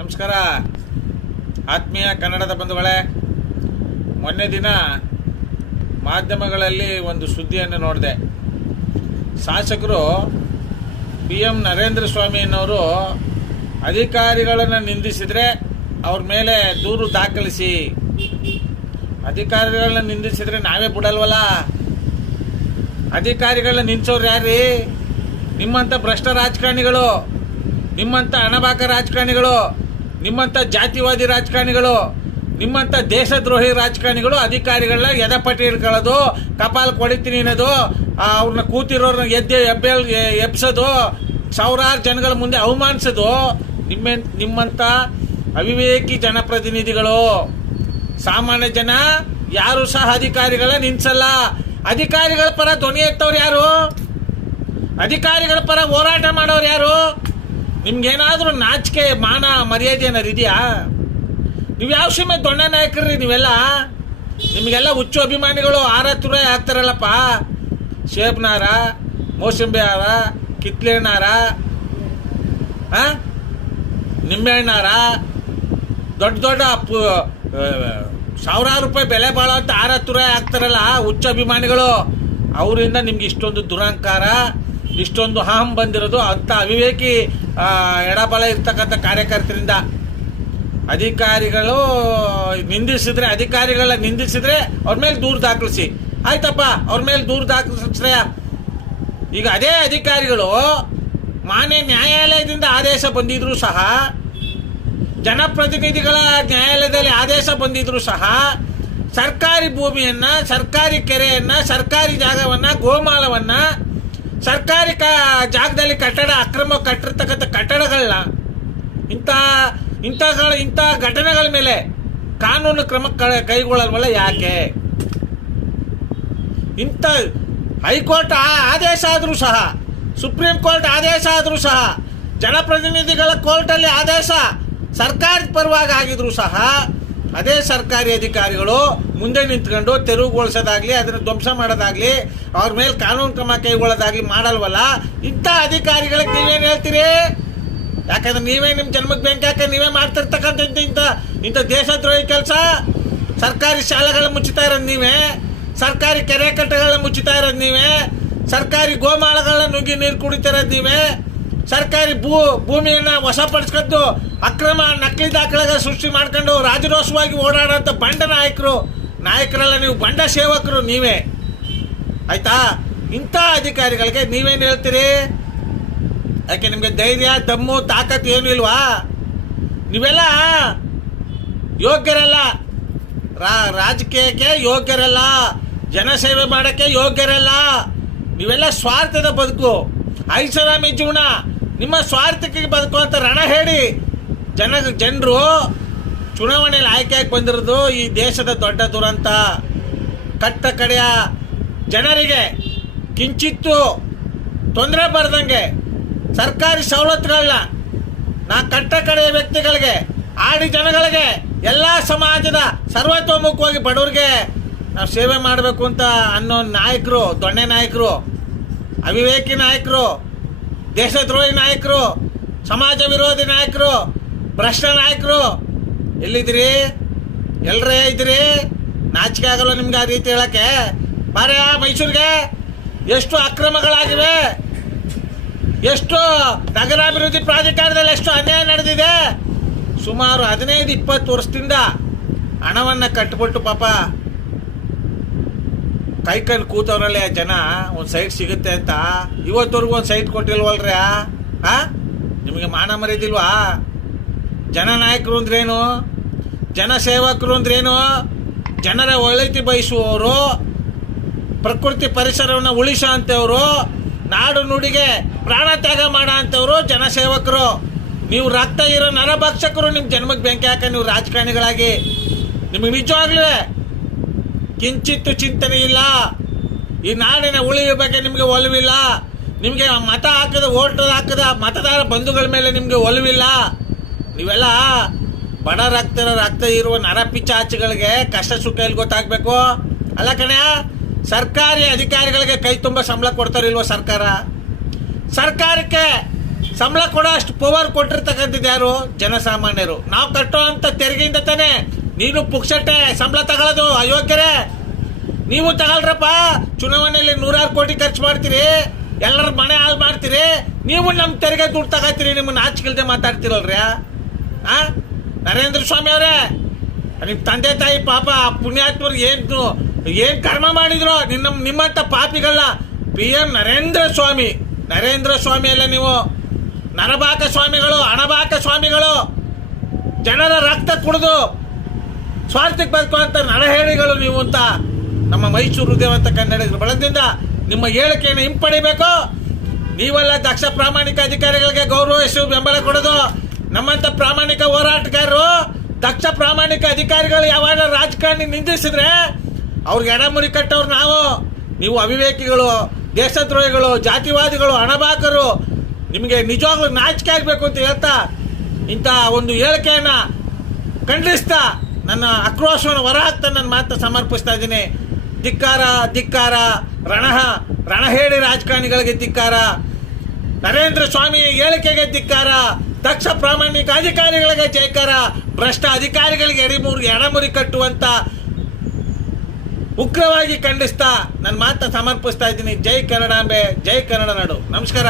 ನಮಸ್ಕಾರ ಆತ್ಮೀಯ ಕನ್ನಡದ ಬಂಧುಗಳೇ. ಮೊನ್ನೆ ದಿನ ಮಾಧ್ಯಮಗಳಲ್ಲಿ ಒಂದು ಸುದ್ದಿಯನ್ನು ನೋಡಿದೆ. ಶಾಸಕರು PM ನರೇಂದ್ರ ಸ್ವಾಮಿಯವರು ಅಧಿಕಾರಿಗಳನ್ನು ನಿಂದಿಸಿದರೆ ಅವ್ರ ಮೇಲೆ ದೂರು ದಾಖಲಿಸಿ. ಅಧಿಕಾರಿಗಳನ್ನ ನಿಂದಿಸಿದರೆ ನಾವೇ ಬಿಡಲ್ವಲ್ಲ. ಅಧಿಕಾರಿಗಳನ್ನ ನಿಂದಿಸೋರು ಯಾರೀ? ನಿಮ್ಮಂಥ ಭ್ರಷ್ಟ ರಾಜಕಾರಣಿಗಳು, ನಿಮ್ಮಂಥ ಹಣಬಾಕ ರಾಜಕಾರಣಿಗಳು, ನಿಮ್ಮಂಥ ಜಾತಿವಾದಿ ರಾಜಕಾರಣಿಗಳು, ನಿಮ್ಮಂಥ ದೇಶದ್ರೋಹಿ ರಾಜಕಾರಣಿಗಳು ಅಧಿಕಾರಿಗಳನ್ನ ಎದೆಪಟ್ಟಿ ಹಿಡ್ಕೊಳ್ಳೋದು, ಕಪಾಲ್ ಕೊಡಿತೀನಿ ಅನ್ನೋದು, ಅವ್ರನ್ನ ಕೂತಿರೋರನ್ನ ಎಬ್ಸೋದು, ಸಾವಿರಾರು ಜನಗಳ ಮುಂದೆ ಅವಮಾನಿಸೋದು ನಿಮ್ಮಂಥ ಅವಿವೇಕಿ ಜನಪ್ರತಿನಿಧಿಗಳು. ಸಾಮಾನ್ಯ ಜನ ಯಾರು ಸಹ ಅಧಿಕಾರಿಗಳ ನಿಂದಿಸಲ್ಲ. ಅಧಿಕಾರಿಗಳ ಪರ ಧ್ವನಿ ಎತ್ತವ್ರು ಯಾರು? ಅಧಿಕಾರಿಗಳ ಪರ ಹೋರಾಟ ಮಾಡೋರು ಯಾರು? ನಿಮ್ಗೇನಾದರೂ ನಾಚಿಕೆ ಮಾನ ಮರ್ಯಾದೆ ಏನಾರು ಇದೆಯಾ? ನೀವು ಯಾವ ಸೀಮೆ ದೊಡ್ಡ ನಾಯಕರ್ರಿ ನೀವೆಲ್ಲ? ನಿಮಗೆಲ್ಲ ಹುಚ್ಚು ಅಭಿಮಾನಿಗಳು ಆರತ್ತುರ ಆಗ್ತಾರಲ್ಲಪ್ಪ. ಶೇಬ್ನಾರ, ಮೋಸಂಬಿ ಹಾರ, ಕಿತ್ಲೆನಾರ, ನಿಂಬೆಹಣ್ಣಾರ, ದೊಡ್ಡ ದೊಡ್ಡ ಸಾವಿರಾರು ರೂಪಾಯಿ ಬೆಲೆ ಬಾಳೋಂಥ ಆರತ್ತುರ ಆಗ್ತಾರಲ್ಲ ಹುಚ್ಚು ಅಭಿಮಾನಿಗಳು. ಅವರಿಂದ ನಿಮ್ಗೆ ಇಷ್ಟೊಂದು ದುರಹಂಕಾರ, ಇಷ್ಟೊಂದು ಅಹಂ ಬಂದಿರೋದು ಅಂಥ ಅವಿವೇಕಿ ಎಡಬಲ ಇರ್ತಕ್ಕಂಥ ಕಾರ್ಯಕರ್ತರಿಂದ. ಅಧಿಕಾರಿಗಳು ಅಧಿಕಾರಿಗಳ ನಿಂದಿಸಿದ್ರೆ ಅವ್ರ ಮೇಲೆ ದೂರು ದಾಖಲಿಸಿ. ಆಯ್ತಪ್ಪ, ಅವ್ರ ಮೇಲೆ ದೂರು ದಾಖಲಿಸ್ರೆ ಈಗ ಅದೇ ಅಧಿಕಾರಿಗಳು ಮಾನ್ಯ ನ್ಯಾಯಾಲಯದಿಂದ ಆದೇಶ ಬಂದಿದ್ರು ಸಹ, ಜನಪ್ರತಿನಿಧಿಗಳ ನ್ಯಾಯಾಲಯದಲ್ಲಿ ಆದೇಶ ಬಂದಿದ್ರು ಸಹ, ಸರ್ಕಾರಿ ಭೂಮಿಯನ್ನು, ಸರ್ಕಾರಿ ಕೆರೆಯನ್ನು, ಸರ್ಕಾರಿ ಜಾಗವನ್ನು, ಗೋಮಾಳವನ್ನು, ಸರ್ಕಾರಿ ಜಾಗದಲ್ಲಿ ಅಕ್ರಮ ಕಟ್ಟಿರ್ತಕ್ಕಂಥ ಕಟ್ಟಡಗಳನ್ನ ಇಂಥ ಘಟನೆಗಳ ಮೇಲೆ ಕಾನೂನು ಕ್ರಮ ಕೈಗೊಳ್ಳಲ್ವಲ್ಲ ಯಾಕೆ? ಇಂಥ ಹೈಕೋರ್ಟ್ ಆದೇಶ ಆದರೂ ಸಹ, ಸುಪ್ರೀಂ ಕೋರ್ಟ್ ಆದೇಶ ಆದರೂ ಸಹ, ಜನಪ್ರತಿನಿಧಿಗಳ ಕೋರ್ಟಲ್ಲಿ ಆದೇಶ ಸರ್ಕಾರದ ಪರವಾಗಿ ಆಗಿದ್ರು ಸಹ ಅದೇ ಸರ್ಕಾರಿ ಅಧಿಕಾರಿಗಳು ಮುಂದೆ ನಿಂತ್ಕೊಂಡು ತೆರವುಗೊಳಿಸೋದಾಗ್ಲಿ, ಅದನ್ನು ಧ್ವಂಸ ಮಾಡೋದಾಗ್ಲಿ, ಅವ್ರ ಮೇಲೆ ಕಾನೂನು ಕ್ರಮ ಕೈಗೊಳ್ಳೋದಾಗ್ಲಿ ಮಾಡಲ್ವಲ್ಲ. ಇಂಥ ಅಧಿಕಾರಿಗಳಿಗೆ ನೀವೇನು ಹೇಳ್ತೀರಿ? ಯಾಕಂದ್ರೆ ನೀವೇ ನಿಮ್ಮ ಜನ್ಮಕ್ಕೆ ಬೆಂಕಿ ಹಾಕಿ ನೀವೇ ಮಾಡ್ತಿರ್ತಕ್ಕಂಥ ಇಂಥ ದೇಶದ್ರೋಹಿ ಕೆಲಸ. ಸರ್ಕಾರಿ ಶಾಲೆಗಳನ್ನ ಮುಚ್ಚುತ್ತಾ ಇರೋದು ನೀವೇ, ಸರ್ಕಾರಿ ಕೆರೆ ಕಟ್ಟೆಗಳನ್ನ ಮುಚ್ಚುತ್ತಾ ಇರೋದು ನೀವೇ, ಸರ್ಕಾರಿ ಗೋಮಾಳಗಳನ್ನ ನುಗ್ಗಿ ನೀರು ಕುಡಿತಾ ಇರೋದು ನೀವೇ, ಸರ್ಕಾರಿ ಭೂಮಿಯನ್ನು ವಶಪಡಿಸ್ಕೊಂಡು ಅಕ್ರಮ ನಕಲಿ ದಾಖಲೆಗಳ ಸೃಷ್ಟಿ ಮಾಡ್ಕೊಂಡು ರಾಜರೋಷವಾಗಿ ಓಡಾಡೋಂಥ ಬಂಡ ನಾಯಕರೆಲ್ಲ ನೀವು, ಬಂಡ ಸೇವಕರು ನೀವೇ. ಆಯ್ತಾ? ಇಂಥ ಅಧಿಕಾರಿಗಳಿಗೆ ನೀವೇನು ಹೇಳ್ತೀರಿ? ಯಾಕೆ ನಿಮಗೆ ಧೈರ್ಯ, ದಮ್ಮು, ತಾಕತ್ತು ಏನೂ ಇಲ್ವಾ? ನೀವೆಲ್ಲ ಯೋಗ್ಯರಲ್ಲ, ರಾಜಕೀಯಕ್ಕೆ ಯೋಗ್ಯರಲ್ಲ, ಜನಸೇವೆ ಮಾಡೋಕ್ಕೆ ಯೋಗ್ಯರಲ್ಲ. ನೀವೆಲ್ಲ ಸ್ವಾರ್ಥದ ಬದುಕು, ಐಷಾರಾಮಿ ಜೀವನ, ನಿಮ್ಮ ಸ್ವಾರ್ಥಕ್ಕೆ ಬದುಕು ಅಂತ ರಣ ಹೇಳಿ ಜನರು ಚುನಾವಣೆಯಲ್ಲಿ ಆಯ್ಕೆಯಾಗಿ ಬಂದಿರೋದು ಈ ದೇಶದ ದೊಡ್ಡ ದುರಂತ. ಕಟ್ಟ ಕಡೆಯ ಜನರಿಗೆ ಕಿಂಚಿತ್ತು ತೊಂದರೆ ಬರದಂಗೆ ಸರ್ಕಾರಿ ಸವಲತ್ತುಗಳನ್ನ ಕಟ್ಟ ಕಡೆಯ ವ್ಯಕ್ತಿಗಳಿಗೆ, ಆಡಿ ಜನಗಳಿಗೆ, ಎಲ್ಲ ಸಮಾಜದ ಸರ್ವತೋಮುಖವಾಗಿ ಬಡವರಿಗೆ ನಾವು ಸೇವೆ ಮಾಡಬೇಕು ಅಂತ ಅನ್ನೋ ನಾಯಕರು, ದೊಣ್ಣೆ ನಾಯಕರು, ಅವಿವೇಕಿ ನಾಯಕರು, ದೇಶದ್ರೋಹಿ ನಾಯಕರು, ಸಮಾಜ ವಿರೋಧಿ ನಾಯಕರು, ಭ್ರಷ್ಟ ನಾಯಕರು ಎಲ್ಲಿದ್ದೀರಿ? ಎಲ್ಲರೇ ಇದ್ದೀರಿ? ನಾಚಿಕೆ ಆಗಲ್ಲ ನಿಮ್ಗೆ ಆ ರೀತಿ ಹೇಳಕ್ಕೆ? ಬಾರೆ ಮೈಸೂರಿಗೆ ಎಷ್ಟು ಅಕ್ರಮಗಳಾಗಿವೆ, ಎಷ್ಟು ನಗರಾಭಿವೃದ್ಧಿ ಪ್ರಾಧಿಕಾರದಲ್ಲಿ ಎಷ್ಟು ಅನ್ಯಾಯ ನಡೆದಿದೆ. ಸುಮಾರು 15-20 ವರ್ಷದಿಂದ ಹಣವನ್ನು ಕಟ್ಟಿಬಿಟ್ಟು ಪಾಪ ಕೈಕಂಡು ಕೂತವ್ರಲ್ಲೇ ಜನ ಒಂದು ಸೈಟ್ ಸಿಗುತ್ತೆ ಅಂತ ಇವತ್ತವರೆಗೂ ಒಂದು ಸೈಟ್ ಕೊಟ್ಟಿಲ್ವಲ್ರಿ? ನಿಮಗೆ ಮಾನ ಮರ್ಯಾದಿಲ್ವಾ? ಜನನಾಯಕರು ಅಂದ್ರೇನು? ಜನಸೇವಕರು ಅಂದ್ರೇನು? ಜನರ ಒಳಿತಿ ಬಯಸುವವರು, ಪ್ರಕೃತಿ ಪರಿಸರವನ್ನು ಉಳಿಸೋ ಅಂಥವ್ರು, ನಾಡು ನುಡಿಗೆ ಪ್ರಾಣ ತ್ಯಾಗ ಮಾಡೋ ಅಂಥವ್ರು ಜನಸೇವಕರು. ನೀವು ರಕ್ತ ಇರೋ ನರಭಕ್ಷಕರು. ನಿಮ್ಮ ಜನ್ಮಕ್ಕೆ ಬೆಂಕಿ ಹಾಕ ನೀವು ರಾಜಕಾರಣಿಗಳಾಗಿ. ನಿಮಗೆ ನಿಜವಾಗ್ಲೂ ಕಿಂಚಿತ್ತು ಚಿಂತನೆ ಇಲ್ಲ. ಈ ನಾಡಿನ ಉಳಿವಿನ ಬಗ್ಗೆ ನಿಮಗೆ ಒಲವಿಲ್ಲ. ನಿಮಗೆ ಮತ ಹಾಕಿದ, ಓಟ್ ಹಾಕಿದ ಮತದಾರ ಬಂಧುಗಳ ಮೇಲೆ ನಿಮಗೆ ಒಲವಿಲ್ಲ. ನೀವೆಲ್ಲ ಬಡ ರಕ್ತ ಇರುವ ನರಪಿಚಾಚಿಗಳಿಗೆ ಕಷ್ಟ ಸುಖ ಎಲ್ಲಿ ಗೊತ್ತಾಗಬೇಕು? ಅಲ್ಲ ಕಣೆ, ಸರ್ಕಾರಿ ಅಧಿಕಾರಿಗಳಿಗೆ ಕೈ ತುಂಬ ಸಂಬಳ ಕೊಡ್ತಾರಿಲ್ವ ಸರ್ಕಾರ? ಸರ್ಕಾರಕ್ಕೆ ಸಂಬಳ ಕೊಡೋ ಅಷ್ಟು ಪವರ್ ಕೊಟ್ಟಿರ್ತಕ್ಕಂಥದ್ದು ಯಾರು? ಜನಸಾಮಾನ್ಯರು. ನಾವು ಕಟ್ಟೋ ಅಂತ ತೆರಿಗೆಯಿಂದ ತಾನೇ ನೀನು ಪುಕ್ಷಟ್ಟೆ ಸಂಬಳ ತಗೊಳ್ಳೋದು. ಅಯೋಗ್ಯರೇ, ನೀವು ತಗೊಳ್ರಪ್ಪ. ಚುನಾವಣೆಯಲ್ಲಿ 100 ಕೋಟಿ ಖರ್ಚು ಮಾಡ್ತೀರಿ, ಎಲ್ಲರ ಮನೆ ಹಾಳು ಮಾಡ್ತೀರಿ, ನೀವು ನಮ್ಮ ತೆರಿಗೆ ದುಡ್ಡು ತಗೋತೀರಿ. ನಿಮ್ಮನ್ನ ಆಚಿಕಿಲ್ದೆ ಮಾತಾಡ್ತಿರಲ್ರಿ ಆ ನರೇಂದ್ರ ಸ್ವಾಮಿ ಅವರೇ, ನಿಮ್ಮ ತಂದೆ ತಾಯಿ ಪಾಪ ಪುಣ್ಯಾತ್ಮರು ಏನು ಕರ್ಮ ಮಾಡಿದ್ರು ನಿಮ್ಮಂಥ ಪಾಪಿಗಳನ್ನ PM ನರೇಂದ್ರ ಸ್ವಾಮಿ ಅಲ್ಲ ನೀವು, ನರಬಾಕ ಸ್ವಾಮಿಗಳು, ಹಣಬಾಕ ಸ್ವಾಮಿಗಳು, ಜನರ ರಕ್ತ ಕುಡಿದು ಸ್ವಾರ್ಥಕ್ಕೆ ಬದುಕುವಂಥ ನರಹೇಳಿಗಳು ನೀವು ಅಂತ ನಮ್ಮ ಮೈಸೂರು ದೇವಂತ ಕನ್ನಡಿಗರ ಬಳಗದಿಂದ ನಿಮ್ಮ ಹೇಳಿಕೆಯನ್ನು ಹಿಂಪಡಿಬೇಕು. ನೀವೆಲ್ಲ ದಕ್ಷ ಪ್ರಾಮಾಣಿಕ ಅಧಿಕಾರಿಗಳಿಗೆ ಗೌರವಿಸಿ ಬೆಂಬಲ ಕೊಡೋದು. ನಮ್ಮಂಥ ಪ್ರಾಮಾಣಿಕ ಹೋರಾಟಗಾರರು, ದಕ್ಷ ಪ್ರಾಮಾಣಿಕ ಅಧಿಕಾರಿಗಳು ಯಾವಾಗ ರಾಜಕಾರಣಿ ನಿಂದಿಸಿದ್ರೆ ಅವ್ರಿಗೆ ಎಡಮುರಿ ಕಟ್ಟವ್ರು ನೀವು ಅವಿವೇಕಿಗಳು, ದೇಶದ್ರೋಹಿಗಳು, ಜಾತಿವಾದಿಗಳು, ಹಣಬಾಕರು. ನಿಮಗೆ ನಿಜವಾಗ್ಲೂ ನಾಚಿಕೆ ಆಗಬೇಕು ಅಂತ ಹೇಳ್ತಾ ಇಂಥ ಒಂದು ಹೇಳಿಕೆಯನ್ನು ಖಂಡಿಸ್ತಾ ನನ್ನ ಆಕ್ರೋಶವನ್ನು ಹೊರಹಾಕ್ತಾ ನನ್ನ ಮಾತನ್ನು ಸಮರ್ಪಿಸ್ತಾ ಇದ್ದೀನಿ. ಧಿಕ್ಕಾರ ರಣಹೇಳಿ ರಾಜಕಾರಣಿಗಳಿಗೆ ಧಿಕ್ಕಾರ, ನರೇಂದ್ರ ಸ್ವಾಮಿ ಹೇಳಿಕೆಗೆ ಧಿಕ್ಕಾರ, ದಕ್ಷ ಪ್ರಾಮಾಣಿಕ ಅಧಿಕಾರಿಗಳಿಗೆ ಜೈಕಾರ, ಭ್ರಷ್ಟ ಅಧಿಕಾರಿಗಳಿಗೆ ಎಡಮುರಿ ಕಟ್ಟುವಂತ ಉಗ್ರವಾಗಿ ಖಂಡಿಸ್ತಾ ನನ್ನ ಮಾತನ್ನು ಸಮರ್ಪಿಸ್ತಾ ಇದ್ದೀನಿ. ಜೈ ಕನ್ನಡಾಂಬೆ, ಜೈ ಕನ್ನಡ ನಾಡು. ನಮಸ್ಕಾರ.